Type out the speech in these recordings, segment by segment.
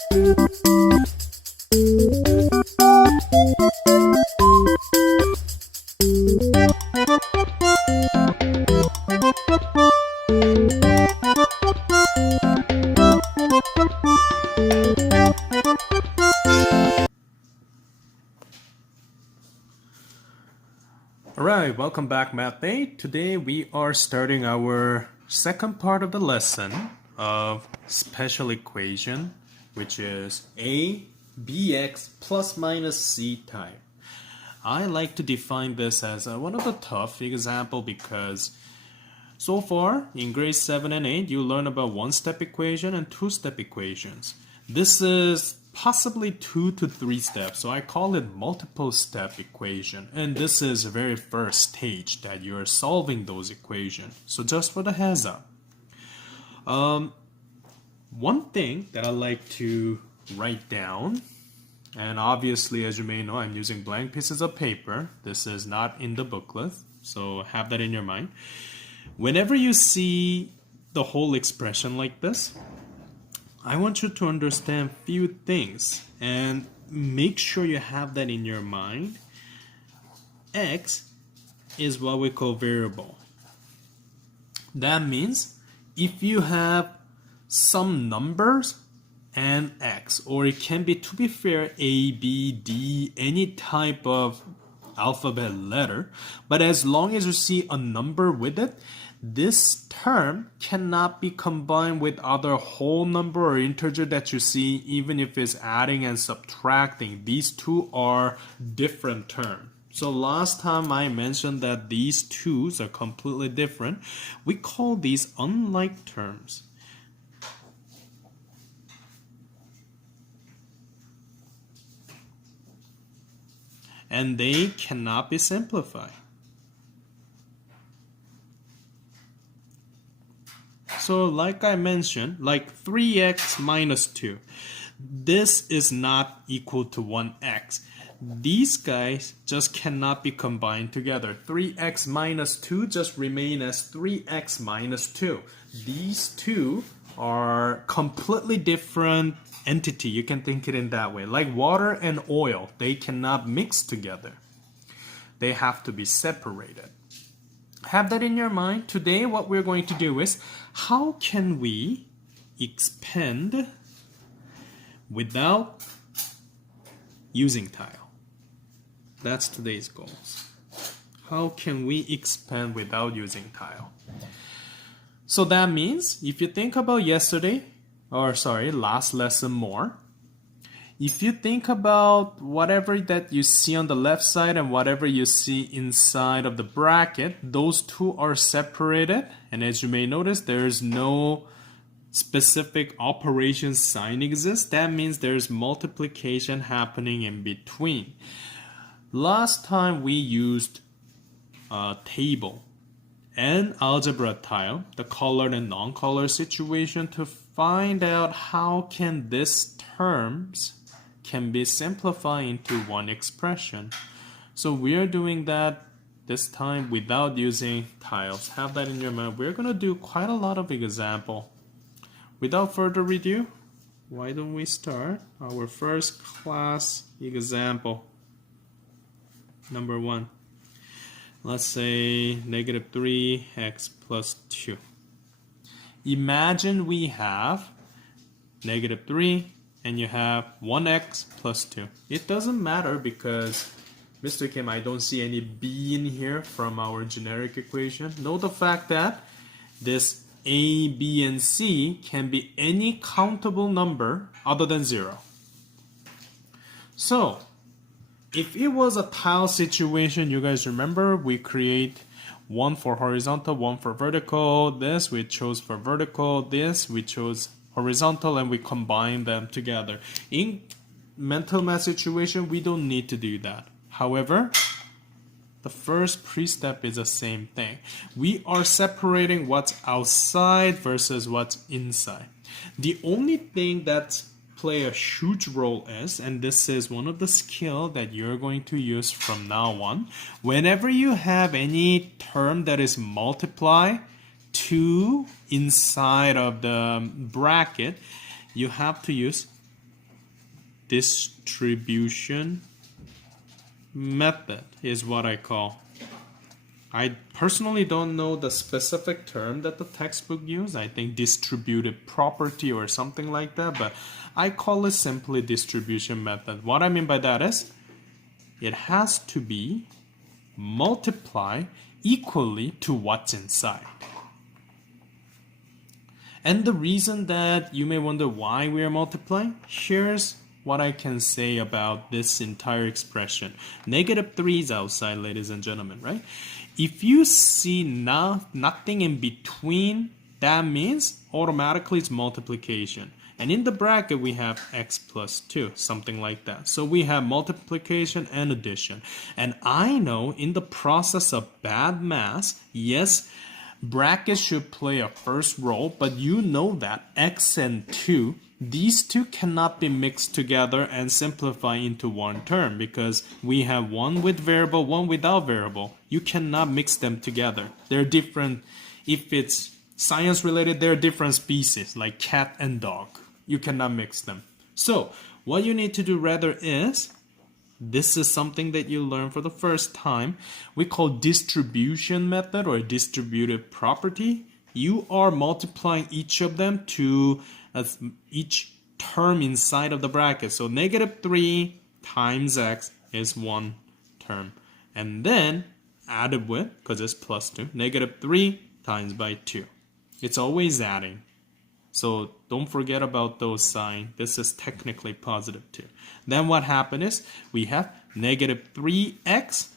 Alright, welcome back Math 8. Today we are starting our second part of the lesson of special equation, which is a bx plus minus c type. I like to define this as one of the tough example because so far in grade 7 and 8 you learn about one-step equation and two-step equations. This is possibly 2 to 3 steps, so I call it multiple step equation, and this is the very first stage that you are solving those equations. So just for the heads up, one thing that I like to write down, and obviously as you may know I'm using blank pieces of paper, this is not in the booklet, so have that in your mind. Whenever you see the whole expression like this, I want you to understand few things and make sure you have that in your mind. X is what we call variable. That means if you have some numbers and X, or it can be, to be fair, A, B, D, any type of alphabet letter, but as long as you see a number with it, this term cannot be combined with other whole number or integer that you see, even if it's adding and subtracting. These two are different terms. So last time I mentioned that these twos are completely different. We call these unlike terms. And they cannot be simplified. So like I mentioned, like 3x minus 2, this is not equal to 1x. These guys just cannot be combined together. 3x minus 2 just remain as 3x minus 2. These two are completely different entity. You can think it in that way. Like water and oil, they cannot mix together. They have to be separated. Have that in your mind. Today what we're going to do is, how can we expand without using tile? That's today's goals. How can we expand without using tile? So that means if you think about last lesson more, if you think about whatever that you see on the left side and whatever you see inside of the bracket, those two are separated. And as you may notice, there's no specific operation sign exists. That means there's multiplication happening in between. Last time we used a table and algebra tile, the colored and non-colored situation, to find out how can these terms can be simplified into one expression. So we are doing that this time without using tiles. Have that in your mind. We're going to do quite a lot of example. Without further ado, why don't we start our first class example. Number 1. Let's say negative 3x plus 2. Imagine we have negative 3 and you have 1x plus 2. It doesn't matter because, Mr. Kim, I don't see any b in here from our generic equation. Note the fact that this a, b, and c can be any countable number other than 0. So, if it was a tile situation, you guys remember we create one for horizontal, one for vertical. This we chose for vertical, this we chose horizontal, and we combine them together. In mental math situation, we don't need to do that. However, the first pre-step is the same thing. We are separating what's outside versus what's inside. The only thing that play a huge role is, and this is one of the skill that you're going to use from now on, whenever you have any term that is multiply 2 inside of the bracket, you have to use distribution method is what I call. I personally don't know the specific term that the textbook used. I think distributive property or something like that, but I call it simply distribution method. What I mean by that is it has to be multiply equally to what's inside. And the reason that you may wonder why we are multiplying, here's what I can say about this entire expression. -3 is outside, ladies and gentlemen, right? If you see nothing in between, that means automatically it's multiplication. And in the bracket, we have x plus 2, something like that. So we have multiplication and addition. And I know in the process of bad math, yes, brackets should play a first role, but you know that x and 2, these two cannot be mixed together and simplify into one term because we have one with variable, one without variable. You cannot mix them together. They're different. If it's science related, they're different species like cat and dog. You cannot mix them. So what you need to do rather is, this is something that you learn for the first time. We call distribution method or distributive property. You are multiplying each of them to each term inside of the bracket. So -3 times x is one term. And then added with, because it's plus 2, -3 times by 2. It's always adding. So don't forget about those signs. This is technically positive 2. Then what happened is we have -3x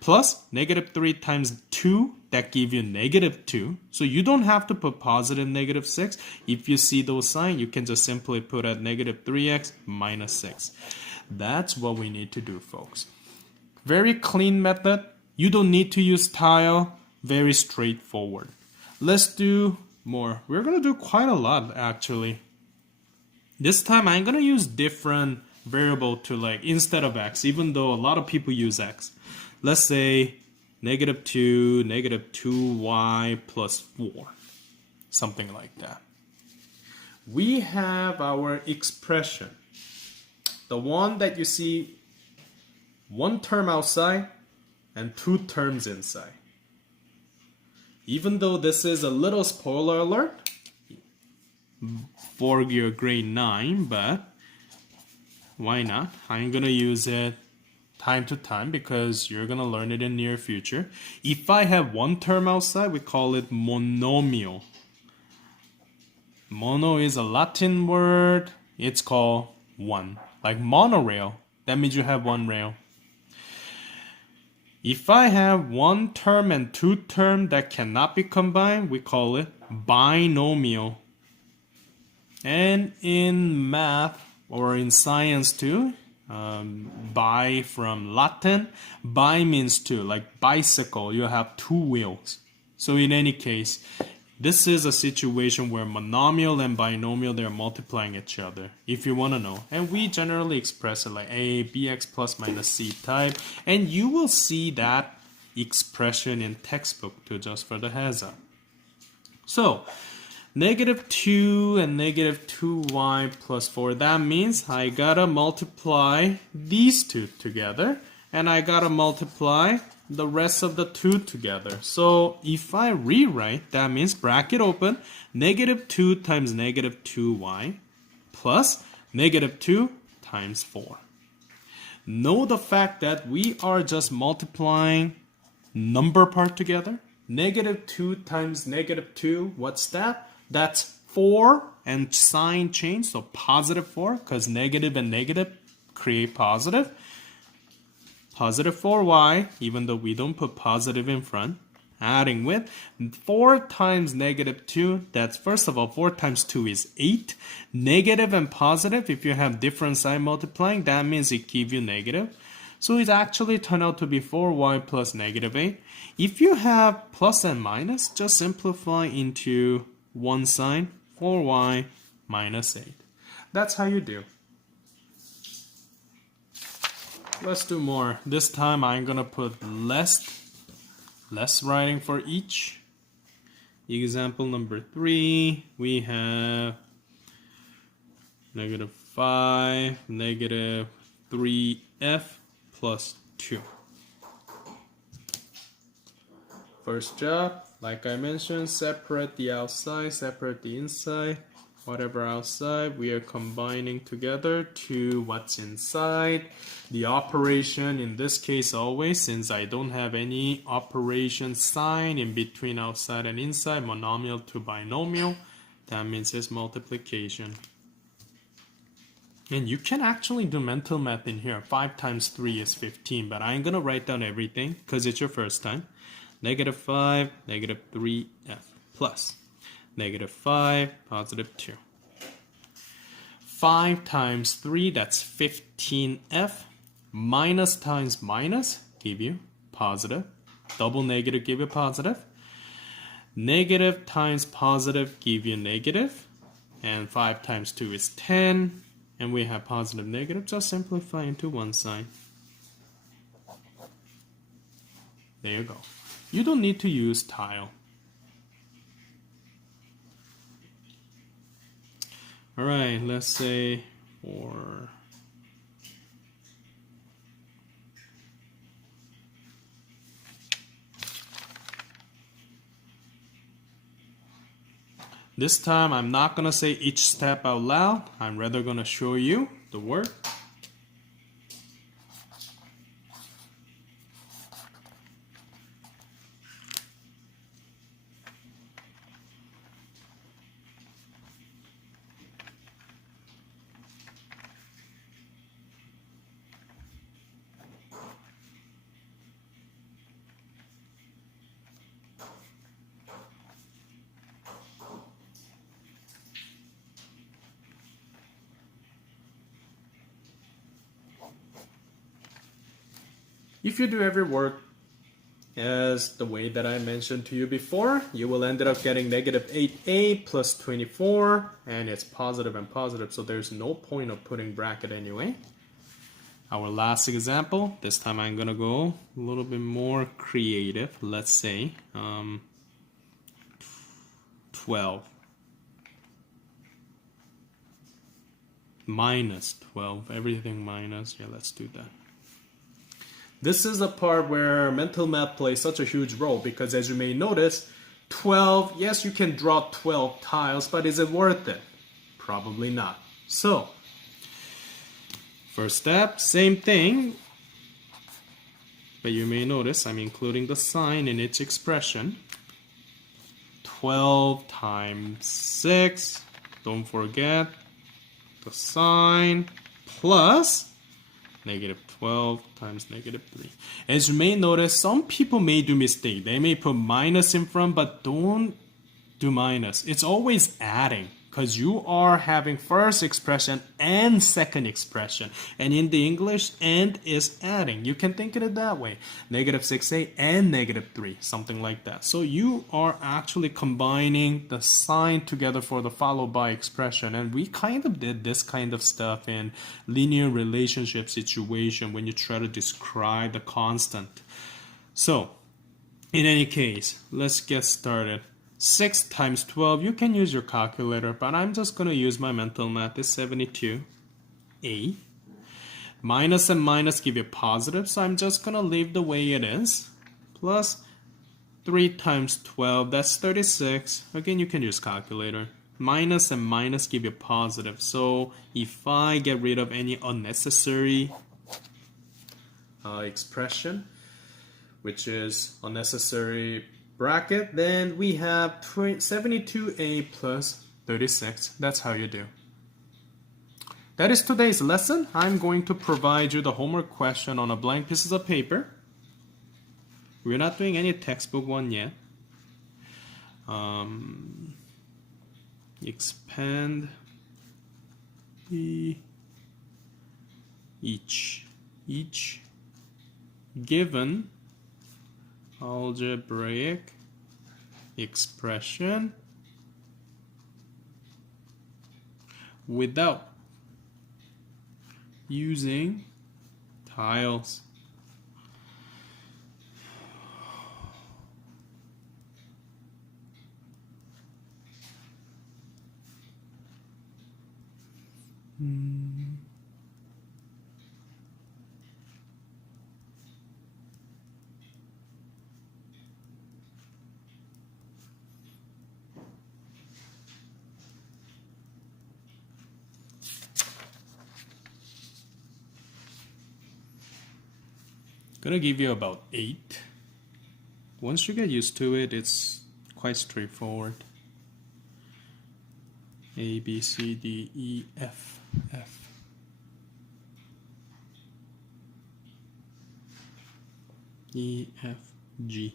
plus -3 times 2. That give you -2. So you don't have to put positive -6. If you see those signs, you can just simply put at -3x minus 6. That's what we need to do, folks. Very clean method. You don't need to use tile. Very straightforward. Let's do more. We're going to do quite a lot, actually. This time, I'm going to use different variable to like instead of x, even though a lot of people use x. Let's say -2, -2y plus 4. Something like that. We have our expression. The one that you see one term outside and 2 terms inside. Even though this is a little spoiler alert for your grade 9, but why not? I'm going to use it time to time because you're going to learn it in near future. If I have one term outside, we call it monomial. Mono is a Latin word. It's called one. Like monorail. That means you have one rail. If I have one term and 2 terms that cannot be combined, we call it binomial. And in math or in science too, bi from Latin, bi means 2, like bicycle, you have 2 wheels. So in any case, this is a situation where monomial and binomial, they're multiplying each other, if you want to know. And we generally express it like a bx plus minus c type. And you will see that expression in textbook too, just for the heads up. So, -2 and -2y plus 4, that means I gotta multiply these two together. And I gotta multiply the rest of the 2 together. So if I rewrite, that means bracket open, -2 times -2y plus -2 times 4. Know the fact that we are just multiplying number part together. -2 times -2, what's that? That's 4 and sign change, so positive 4, because negative and negative create positive. Positive 4y, even though we don't put positive in front. Adding with 4 times -2, that's first of all, 4 times 2 is 8. Negative and positive, if you have different sign multiplying, that means it gives you negative. So it actually turned out to be 4y plus -8. If you have plus and minus, just simplify into one sign, 4y minus 8. That's how you do. Let's do more. This time I'm gonna put less writing for each. Example number 3, we have 5, negative 3f plus 2. First job, like I mentioned, separate the outside, separate the inside. Whatever outside, we are combining together to what's inside. The operation, in this case always, since I don't have any operation sign in between outside and inside, monomial to binomial, that means it's multiplication. And you can actually do mental math in here. 5 times 3 is 15, but I ain't gonna write down everything because it's your first time. Negative 5, negative 3f plus negative 5, positive 2. 5 times 3, that's 15f. Minus times minus give you positive. Double negative give you positive. Negative times positive give you negative. And 5 times 2 is 10. And we have positive negative. Just simplify into one side. There you go. You don't need to use tile. Alright, let's say for this time I'm not gonna say each step out loud. I'm rather gonna show you the work. If you do every work as the way that I mentioned to you before, you will end up getting negative 8a plus 24, and it's positive and positive, so there's no point of putting bracket anyway. Our last example, this time I'm gonna go a little bit more creative. Let's say 12 minus 12, everything minus. Yeah, let's do that. This is the part where mental math plays such a huge role because, as you may notice, 12, yes, you can draw 12 tiles, but is it worth it? Probably not. So, first step, same thing, but you may notice I'm including the sign in each expression. 12 times 6, don't forget the sign, plus negative 12 times negative 3. As you may notice, some people may do mistake. They may put minus in front, but don't do minus. It's always adding because you are having first expression and second expression. And in the English, and is adding. You can think of it that way. Negative 6a and negative 3, something like that. So you are actually combining the sign together for the followed by expression. And we kind of did this kind of stuff in linear relationship situation when you try to describe the constant. So, in any case, let's get started. 6 times 12, you can use your calculator, but I'm just going to use my mental math. It's 72a. Minus and minus give you positive, so I'm just going to leave the way it is. Plus 3 times 12, that's 36. Again, you can use calculator. Minus and minus give you positive, so if I get rid of any unnecessary expression, which is unnecessary bracket, then we have 72a plus 36. That's how you do. That is today's lesson. I'm going to provide you the homework question on a blank pieces of paper. We're not doing any textbook one yet. Expand the each given algebraic expression without using tiles. Gonna give you about 8. Once you get used to it, it's quite straightforward. A, B, C, D, E, F, F. E, F, G.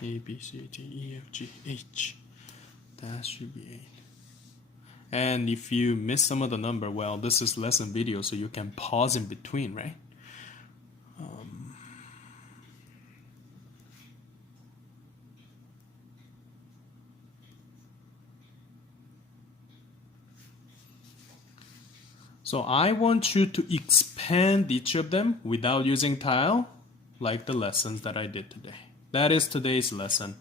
A, B, C, D, E, F, G, H. That should be 8. And if you miss some of the number, well, this is lesson video, so you can pause in between, right? So I want you to expand each of them without using tile, like the lessons that I did today. That is today's lesson.